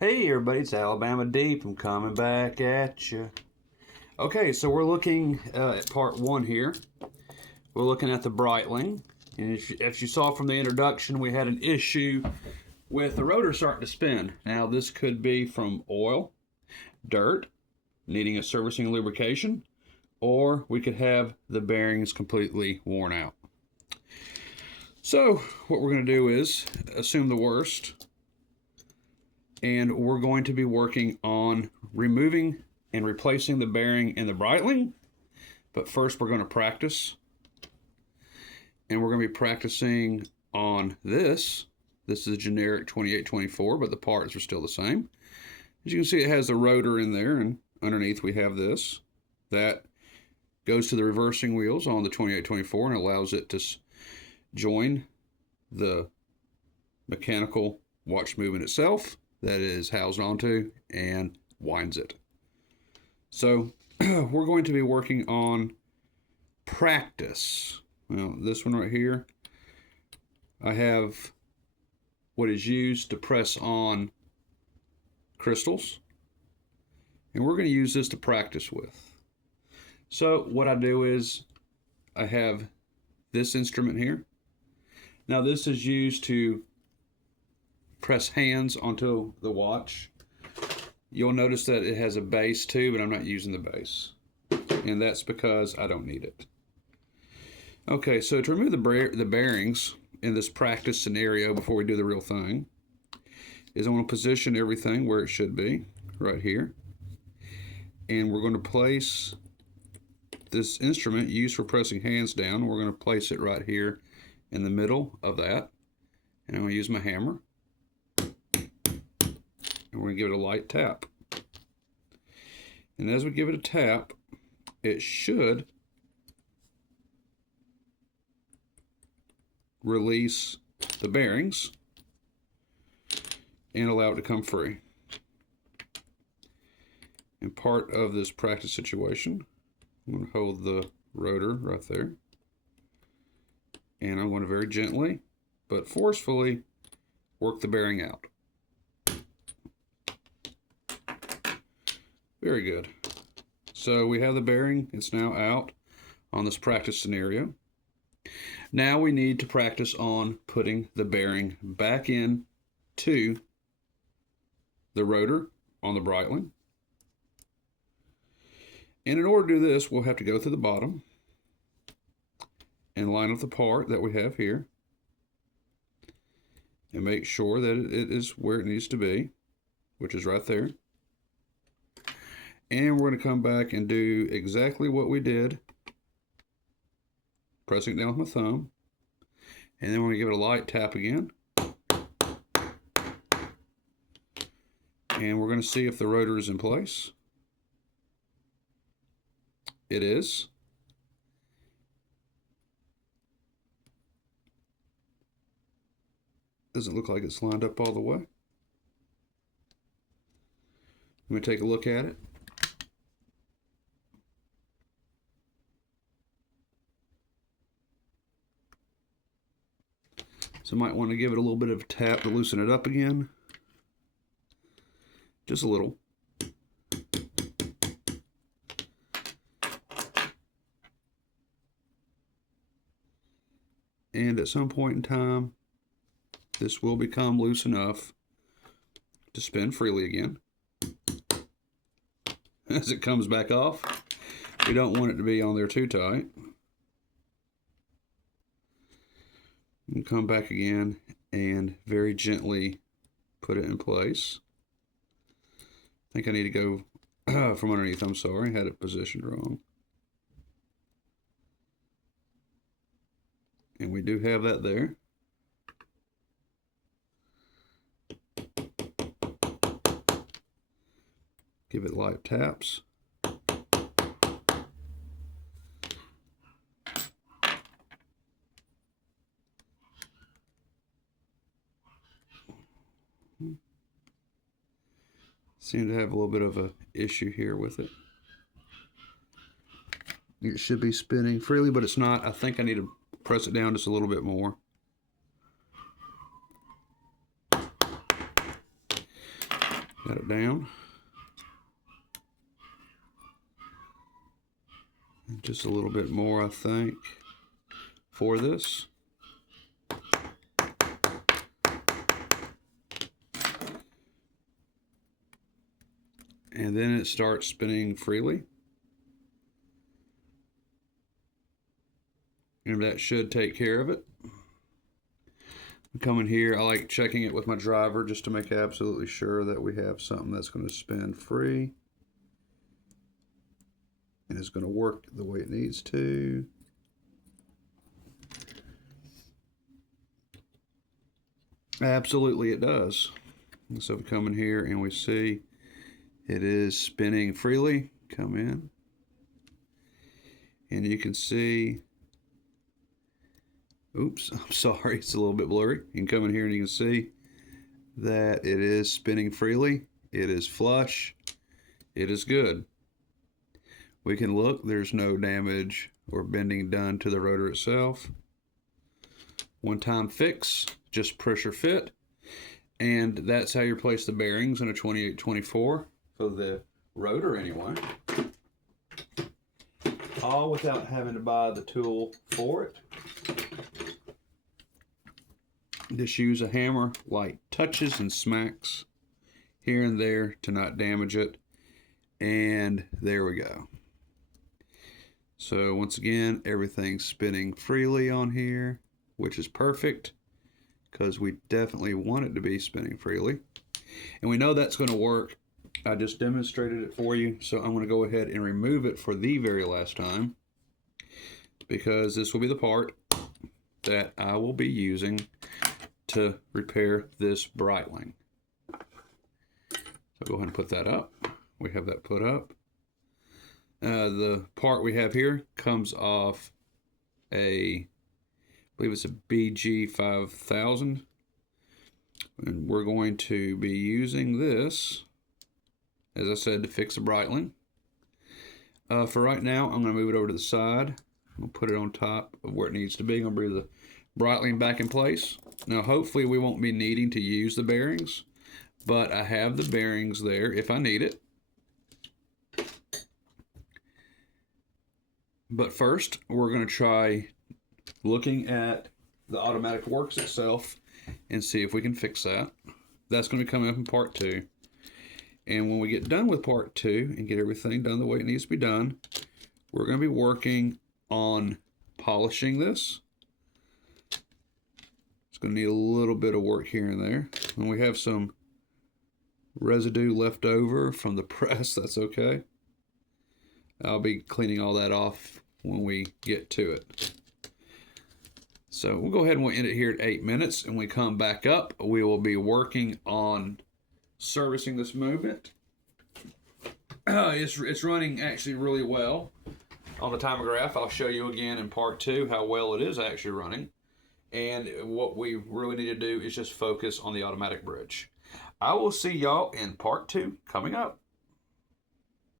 Hey everybody, it's Alabama Deep. I'm coming back at you. Okay, so we're looking at part one here. We're looking at the Breitling. And as you saw from the introduction, we had an issue with the rotor starting to spin. Now, this could be from oil, dirt, needing a servicing and lubrication, or we could have the bearings completely worn out. So, what we're going to do is assume the worst. And we're going to be working on removing and replacing the bearing in the Breitling. But first we're going to practice. And we're going to be practicing on this. This is a generic 2824, but the parts are still the same. As you can see, it has the rotor in there, and underneath we have this. That goes to the reversing wheels on the 2824 and allows it to join the mechanical watch movement itself that is housed onto and winds it. So we're going to be working on practice. Now this one right here, I have what is used to press on crystals, and we're going to use this to practice with. So what I do is I have this instrument here. Now this is used to press hands onto the watch. You'll notice that it has a base too, but I'm not using the base. And that's because I don't need it. Okay, so to remove the bearings in this practice scenario before we do the real thing, is I want to position everything where it should be, right here. And we're going to place this instrument used for pressing hands down. We're going to place it right here in the middle of that. And I'm going to use my hammer. And we're going to give it a light tap. And as we give it a tap, it should release the bearings and allow it to come free. And part of this practice situation, I'm going to hold the rotor right there. And I'm going to very gently but forcefully work the bearing out. Very good. So we have the bearing. It's now out on this practice scenario. Now we need to practice on putting the bearing back in to the rotor on the Breitling. And in order to do this, we'll have to go through the bottom and line up the part that we have here and make sure that it is where it needs to be, which is right there. And we're going to come back and do exactly what we did, pressing it down with my thumb. And then we're going to give it a light tap again. And we're going to see if the rotor is in place. It is. Doesn't look like it's lined up all the way. Let me take a look at it. So I might want to give it a little bit of a tap to loosen it up again. Just a little. And at some point in time, this will become loose enough to spin freely again. As it comes back off, we don't want it to be on there too tight. And come back again and very gently put it in place. I think I need to go from underneath. I'm sorry, I had it positioned wrong. And we do have that there. Give it light taps. Seem to have a little bit of an issue here with it. It should be spinning freely, but it's not. I think I need to press it down just a little bit more. Got it down. Just a little bit more, I think, for this. And then it starts spinning freely. And that should take care of it. I come in here, I like checking it with my driver just to make absolutely sure that we have something that's going to spin free. And it's going to work the way it needs to. Absolutely it does. And so we come in here and we see it is spinning freely. Come in. And you can see, oops, I'm sorry, it's a little bit blurry. You can come in here and you can see that it is spinning freely. It is flush. It is good. We can look, there's no damage or bending done to the rotor itself. One-time fix, just pressure fit. And that's how you replace the bearings in a 2824 for the rotor anyway. All without having to buy the tool for it. Just use a hammer, light touches and smacks here and there to not damage it. And there we go. So once again, everything's spinning freely on here, which is perfect because we definitely want it to be spinning freely. And we know that's going to work. I just demonstrated it for you, so I'm going to go ahead and remove it for the very last time because this will be the part that I will be using to repair this Breitling. So go ahead and put that up. We have that put up. The part we have here comes off I believe it's a BG 5000. And we're going to be using this, as I said, to fix a Breitling. For right now, I'm going to move it over to the side. I'm going to put it on top of where it needs to be. I'm going to bring the Breitling back in place. Now, hopefully we won't be needing to use the bearings, but I have the bearings there if I need it. But first, we're going to try looking at the automatic works itself and see if we can fix that. That's going to be coming up in part 2. And when we get done with part 2 and get everything done the way it needs to be done, we're going to be working on polishing this. It's going to need a little bit of work here and there. And we have some residue left over from the press, that's okay. I'll be cleaning all that off when we get to it. So we'll go ahead and we'll end it here at 8 minutes. And when we come back up, we will be working on servicing this movement. It's running actually really well on the timograph. I'll show you again in part 2 how well it is actually running. And what we really need to do is just focus on the automatic bridge. I will see y'all in part 2 coming up.